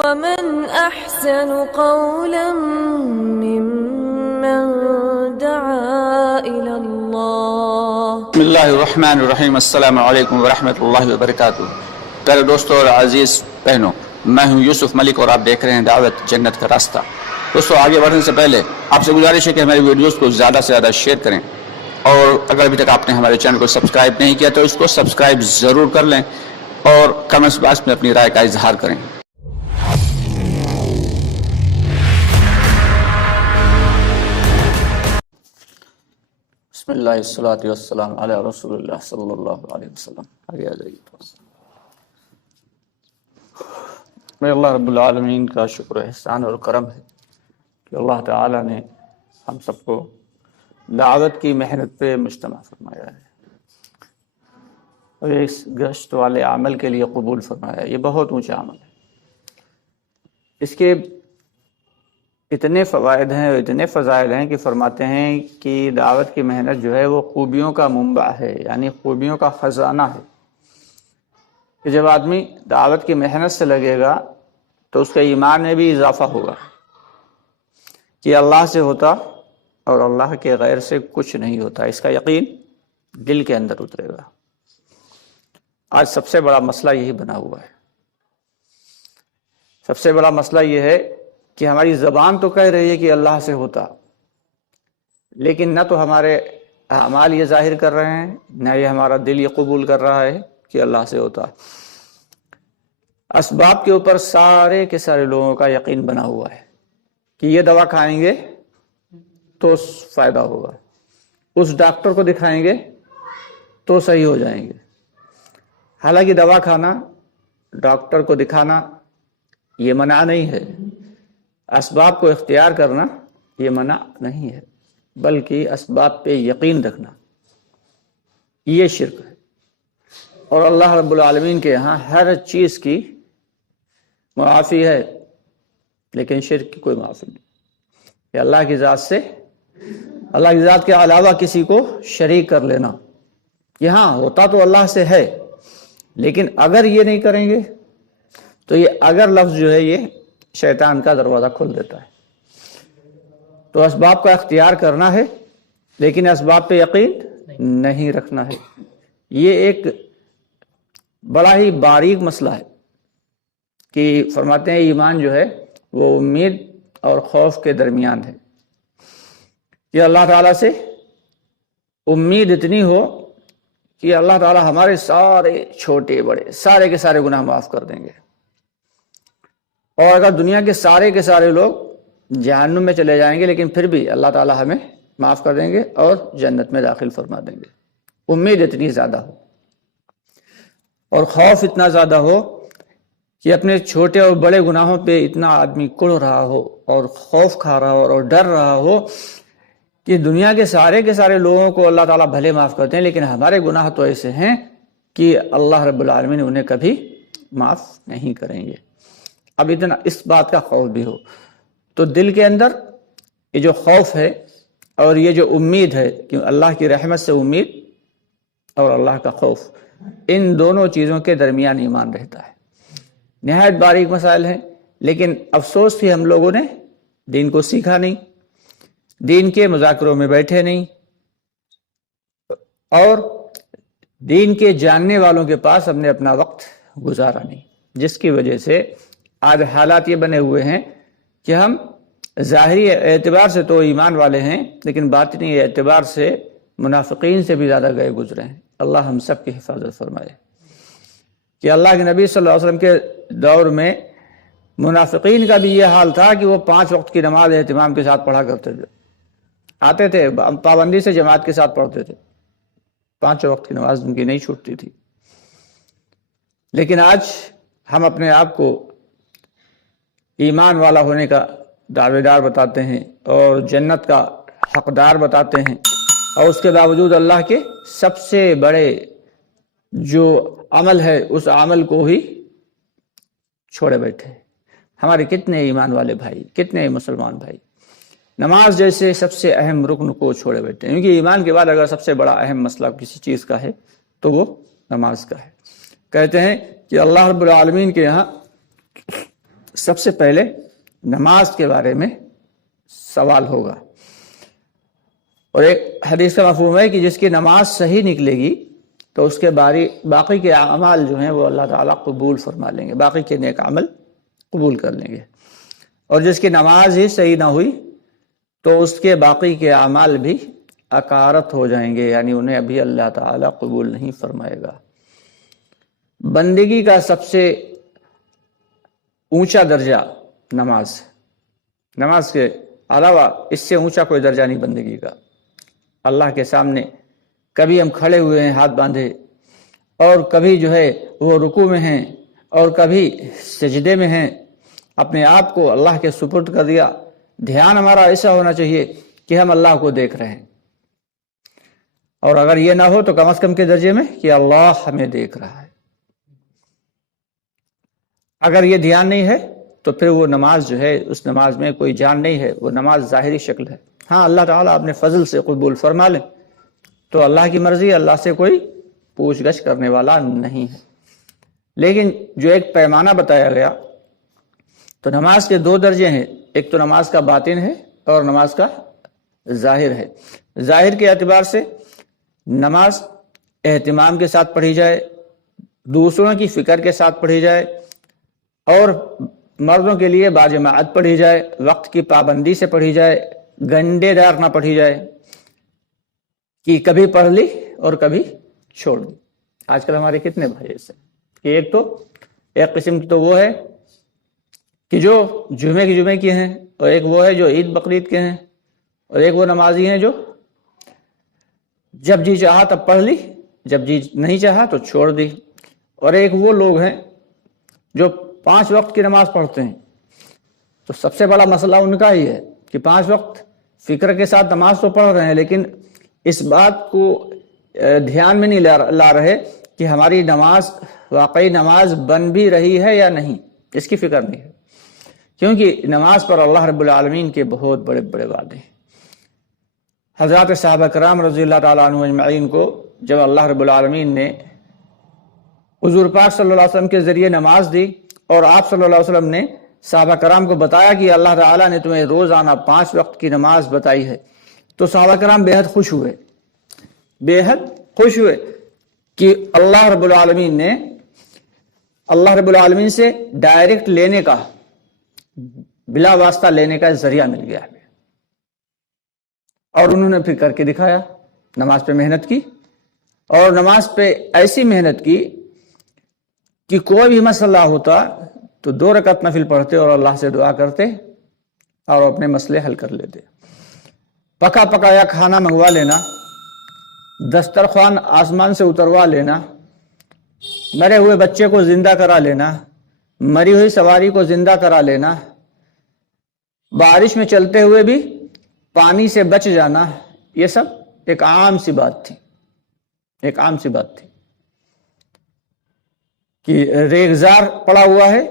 ومن أحسن قولا ممن دعا إلى الله. بسم اللہ الرحمن الرحیم. السلام علیکم ورحمۃ اللہ وبرکاتہ. پیارے دوستوں اور عزیز بہنوں، میں ہوں یوسف ملک اور آپ دیکھ رہے ہیں دعوت جنت کا راستہ. دوستوں، آگے بڑھنے سے پہلے آپ سے گزارش ہے کہ ہماری ویڈیوز کو زیادہ سے زیادہ شیئر کریں، اور اگر ابھی تک آپ نے ہمارے چینل کو سبسکرائب نہیں کیا تو اس کو سبسکرائب ضرور کر لیں اور کمنٹس باکس میں اپنی رائے کا اظہار کریں. بسم اللہ الصلاۃ والسلام علی رسول اللہ صلی اللہ علیہ وسلم. آگے آ جائیے. میں اللہ رب العالمین کا شکر و احسان اور کرم ہے کہ اللہ تعالیٰ نے ہم سب کو دعوت کی محنت پہ مجتمع فرمایا ہے اور اس گشت والے عمل کے لیے قبول فرمایا ہے. یہ بہت اونچا عمل ہے. اس کے اتنے فوائد ہیں اور اتنے فضائل ہیں کہ فرماتے ہیں کہ دعوت کی محنت جو ہے وہ خوبیوں کا منبع ہے، یعنی خوبیوں کا خزانہ ہے. کہ جب آدمی دعوت کی محنت سے لگے گا تو اس کے ایمان میں بھی اضافہ ہوگا کہ اللہ سے ہوتا اور اللہ کے غیر سے کچھ نہیں ہوتا. اس کا یقین دل کے اندر اترے گا. آج سب سے بڑا مسئلہ یہی بنا ہوا ہے. سب سے بڑا مسئلہ یہ ہے کہ ہماری زبان تو کہہ رہی ہے کہ اللہ سے ہوتا، لیکن نہ تو ہمارے اعمال یہ ظاہر کر رہے ہیں، نہ یہ ہمارا دل یہ قبول کر رہا ہے کہ اللہ سے ہوتا. اسباب کے اوپر سارے کے سارے لوگوں کا یقین بنا ہوا ہے کہ یہ دوا کھائیں گے تو فائدہ ہوگا، اس ڈاکٹر کو دکھائیں گے تو صحیح ہو جائیں گے. حالانکہ دوا کھانا، ڈاکٹر کو دکھانا یہ منع نہیں ہے، اسباب کو اختیار کرنا یہ منع نہیں ہے، بلکہ اسباب پہ یقین رکھنا یہ شرک ہے. اور اللہ رب العالمین کے یہاں ہر چیز کی معافی ہے، لیکن شرک کی کوئی معافی نہیں. کہ اللہ کی ذات سے، اللہ کی ذات کے علاوہ کسی کو شریک کر لینا. یہاں ہوتا تو اللہ سے ہے، لیکن اگر یہ نہیں کریں گے تو یہ اگر لفظ جو ہے یہ شیطان کا دروازہ کھول دیتا ہے. تو اسباب کا اختیار کرنا ہے، لیکن اسباب پہ یقین نہیں رکھنا ہے. یہ ایک بڑا ہی باریک مسئلہ ہے کہ فرماتے ہیں ایمان جو ہے وہ امید اور خوف کے درمیان ہے. کہ اللہ تعالیٰ سے امید اتنی ہو کہ اللہ تعالیٰ ہمارے سارے چھوٹے بڑے سارے کے سارے گناہ معاف کر دیں گے، اور اگر دنیا کے سارے لوگ جہنم میں چلے جائیں گے لیکن پھر بھی اللہ تعالیٰ ہمیں معاف کر دیں گے اور جنت میں داخل فرما دیں گے. امید اتنی زیادہ ہو اور خوف اتنا زیادہ ہو کہ اپنے چھوٹے اور بڑے گناہوں پہ اتنا آدمی کڑ رہا ہو اور خوف کھا رہا ہو اور ڈر رہا ہو کہ دنیا کے سارے لوگوں کو اللہ تعالیٰ بھلے معاف کرتے ہیں، لیکن ہمارے گناہ تو ایسے ہیں کہ اللہ رب العالمین انہیں کبھی معاف نہیں کریں گے. اب اتنا اس بات کا خوف بھی ہو تو دل کے اندر یہ جو خوف ہے اور یہ جو امید ہے کہ اللہ کی رحمت سے امید اور اللہ کا خوف، ان دونوں چیزوں کے درمیان ایمان رہتا ہے. نہایت باریک مسائل ہیں، لیکن افسوس کہ ہم لوگوں نے دین کو سیکھا نہیں، دین کے مذاکروں میں بیٹھے نہیں، اور دین کے جاننے والوں کے پاس ہم نے اپنا وقت گزارا نہیں، جس کی وجہ سے آج حالات یہ بنے ہوئے ہیں کہ ہم ظاہری اعتبار سے تو ایمان والے ہیں، لیکن باطنی اعتبار سے منافقین سے بھی زیادہ گئے گزرے ہیں. اللہ ہم سب کی حفاظت فرمائے. کہ اللہ کے نبی صلی اللہ علیہ وسلم کے دور میں منافقین کا بھی یہ حال تھا کہ وہ 5 وقت کی نماز اہتمام کے ساتھ پڑھا کرتے تھے، آتے تھے پابندی سے جماعت کے ساتھ پڑھتے تھے، 5 وقت کی نماز ان کی نہیں چھوٹتی تھی. لیکن آج ہم اپنے آپ کو ایمان والا ہونے کا دعوے دار بتاتے ہیں اور جنت کا حقدار بتاتے ہیں، اور اس کے باوجود اللہ کے سب سے بڑے جو عمل ہے اس عمل کو ہی چھوڑے بیٹھے. ہمارے کتنے ایمان والے بھائی، کتنے مسلمان بھائی نماز جیسے سب سے اہم رکن کو چھوڑے بیٹھے ہیں. کیونکہ ایمان کے بعد اگر سب سے بڑا اہم مسئلہ کسی چیز کا ہے تو وہ نماز کا ہے. کہتے ہیں کہ اللہ رب العالمین کے یہاں سب سے پہلے نماز کے بارے میں سوال ہوگا. اور ایک حدیث کا مفہوم ہے کہ جس کی نماز صحیح نکلے گی تو اس کے باقی کے اعمال جو ہیں وہ اللہ تعالیٰ قبول فرما لیں گے، باقی کے نیک عمل قبول کر لیں گے. اور جس کی نماز ہی صحیح نہ ہوئی تو اس کے باقی کے اعمال بھی اکارت ہو جائیں گے، یعنی انہیں ابھی اللہ تعالیٰ قبول نہیں فرمائے گا. بندگی کا سب سے اونچا درجہ نماز کے علاوہ اس سے اونچا کوئی درجہ نہیں بندگی کا. اللہ کے سامنے کبھی ہم کھڑے ہوئے ہیں ہاتھ باندھے، اور کبھی جو ہے وہ رکوع میں ہیں، اور کبھی سجدے میں ہیں، اپنے آپ کو اللہ کے سپرد کر دیا. دھیان ہمارا ایسا ہونا چاہیے کہ ہم اللہ کو دیکھ رہے ہیں، اور اگر یہ نہ ہو تو کم از کم کے درجے میں کہ اللہ ہمیں دیکھ رہا ہے. اگر یہ دھیان نہیں ہے تو پھر وہ نماز جو ہے اس نماز میں کوئی جان نہیں ہے، وہ نماز ظاہری شکل ہے. ہاں اللہ تعالیٰ اپنے فضل سے قبول فرما لے تو اللہ کی مرضی، اللہ سے کوئی پوچھ گچھ کرنے والا نہیں ہے. لیکن جو ایک پیمانہ بتایا گیا تو نماز کے دو درجے ہیں، ایک تو نماز کا باطن ہے اور نماز کا ظاہر ہے. ظاہر کے اعتبار سے نماز اہتمام کے ساتھ پڑھی جائے، دوسروں کی فکر کے ساتھ پڑھی جائے، اور مردوں کے لیے باجماعت پڑھی جائے، وقت کی پابندی سے پڑھی جائے، گھنٹے دار نہ پڑھی جائے کہ کبھی پڑھ لی اور کبھی چھوڑ دی. آج کل ہمارے کتنے بھائی ایسے کہ ایک قسم کی تو وہ ہے کہ جو جمعے کی ہیں، اور ایک وہ ہے جو عید بقرعید کے ہیں، اور ایک وہ نمازی ہیں جو جب جی چاہا تب پڑھ لی، جب جی نہیں چاہا تو چھوڑ دی. اور ایک وہ لوگ ہیں جو 5 وقت کی نماز پڑھتے ہیں. تو سب سے بڑا مسئلہ ان کا ہی ہے کہ 5 وقت فکر کے ساتھ نماز تو پڑھ رہے ہیں، لیکن اس بات کو دھیان میں نہیں لا رہے کہ ہماری نماز واقعی نماز بن بھی رہی ہے یا نہیں، اس کی فکر نہیں ہے. کیونکہ نماز پر اللہ رب العالمین کے بہت بڑے بڑے وعدے ہیں. حضرات صحابہ کرام رضی اللہ تعالیٰ عنہ اجمعین کو جب اللہ رب العالمین نے حضور پاک صلی اللہ علیہ وسلم کے ذریعے نماز دی، اور آپ صلی اللہ علیہ وسلم نے صحابہ کرام کو بتایا کہ اللہ تعالیٰ نے تمہیں روزانہ 5 وقت کی نماز بتائی ہے، تو صحابہ کرام بے حد خوش ہوئے کہ اللہ رب العالمین سے ڈائریکٹ لینے کا، بلا واسطہ لینے کا ذریعہ مل گیا ہے. اور انہوں نے پھر کر کے دکھایا، نماز پہ محنت کی، اور نماز پہ ایسی محنت کی کہ کوئی بھی مسئلہ ہوتا تو 2 رکعت نفل پڑھتے اور اللہ سے دعا کرتے اور اپنے مسئلے حل کر لیتے. پکا پکایا کھانا منگوا لینا، دسترخوان آسمان سے اتروا لینا، مرے ہوئے بچے کو زندہ کرا لینا، مری ہوئی سواری کو زندہ کرا لینا، بارش میں چلتے ہوئے بھی پانی سے بچ جانا، یہ سب ایک عام سی بات تھی کہ ریگزار پڑا ہوا ہے.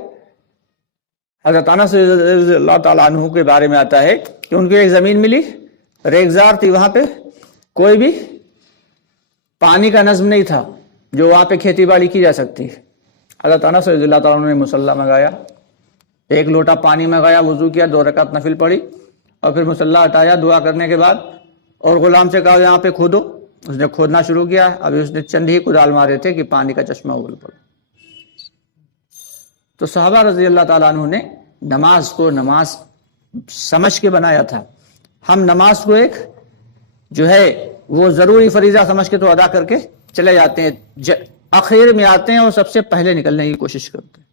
حضرت انس رضی اللہ تعالیٰ عنہ کے بارے میں آتا ہے کہ ان کو ایک زمین ملی، ریگزار تھی، وہاں پہ کوئی بھی پانی کا نظم نہیں تھا جو وہاں پہ کھیتی باڑی کی جا سکتی. حضرت انس رضی اللہ تعالیٰ عنہ نے مصلی منگایا، 1 لوٹا پانی منگایا، وضو کیا، 2 رکعت نفل پڑھی، اور پھر مصلی ہٹایا دعا کرنے کے بعد، اور غلام سے کہا یہاں پہ کھودو. اس نے کھودنا شروع کیا. ابھی اس نے چند ہی کدال مارے تھے کہ پانی کا چشمہ اگل پڑا. تو صحابہ رضی اللہ تعالیٰ عنہ نے نماز کو نماز سمجھ کے بنایا تھا. ہم نماز کو ایک جو ہے وہ ضروری فریضہ سمجھ کے تو ادا کر کے چلے جاتے ہیں، آخر میں آتے ہیں اور سب سے پہلے نکلنے کی کوشش کرتے ہیں.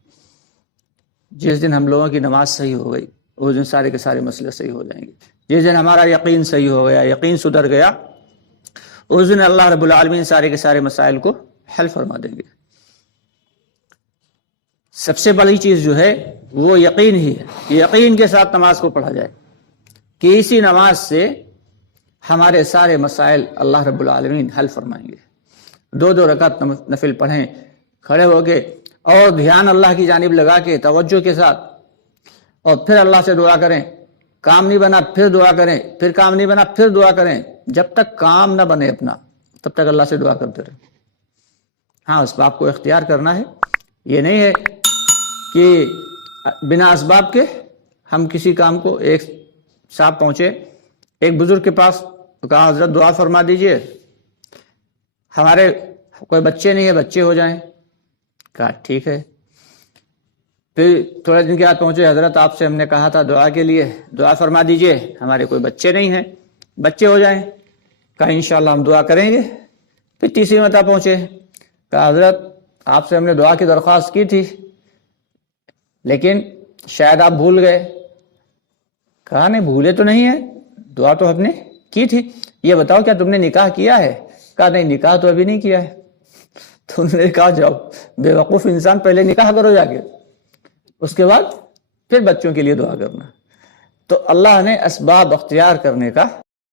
جس دن ہم لوگوں کی نماز صحیح ہو گئی اس دن سارے کے سارے مسئلے صحیح ہو جائیں گے. جس دن ہمارا یقین صحیح ہو گیا، یقین سدھر گیا، اس دن اللہ رب العالمین سارے کے سارے مسائل کو حل فرما دیں گے. سب سے بڑی چیز جو ہے وہ یقین ہی ہے. یقین کے ساتھ نماز کو پڑھا جائے کہ اسی نماز سے ہمارے سارے مسائل اللہ رب العالمین حل فرمائیں گے. 2 رکعت نفل پڑھیں کھڑے ہو کے، اور دھیان اللہ کی جانب لگا کے توجہ کے ساتھ، اور پھر اللہ سے دعا کریں. کام نہیں بنا پھر دعا کریں، پھر کام نہیں بنا پھر دعا کریں. جب تک کام نہ بنے اپنا تب تک اللہ سے دعا کرتے رہیں. ہاں اس بات کو اختیار کرنا ہے. یہ نہیں ہے کہ بنا اسباب کے ہم کسی کام کو، ایک صاحب پہنچے ایک بزرگ کے پاس، کہا حضرت دعا فرما دیجئے، ہمارے کوئی بچے نہیں ہے، بچے ہو جائیں. کہا ٹھیک ہے. پھر تھوڑے دن کے بعد پہنچے، حضرت آپ سے ہم نے کہا تھا دعا کے لیے، دعا فرما دیجئے، ہمارے کوئی بچے نہیں ہیں، بچے ہو جائیں. کہا انشاءاللہ ہم دعا کریں گے. پھر تیسری مرتبہ پہنچے، کہا حضرت آپ سے ہم نے دعا کی درخواست کی تھی لیکن شاید آپ بھول گئے. کہا نہیں بھولے تو نہیں ہے، دعا تو ہم نے کی تھی. یہ بتاؤ کیا تم نے نکاح کیا ہے؟ کہا نہیں نکاح تو ابھی نہیں کیا ہے. تو انہوں نے کہا جاؤ بے وقوف انسان، پہلے نکاح کرو جا کے، اس کے بعد پھر بچوں کے لیے دعا کرنا. تو اللہ نے اسباب اختیار کرنے کا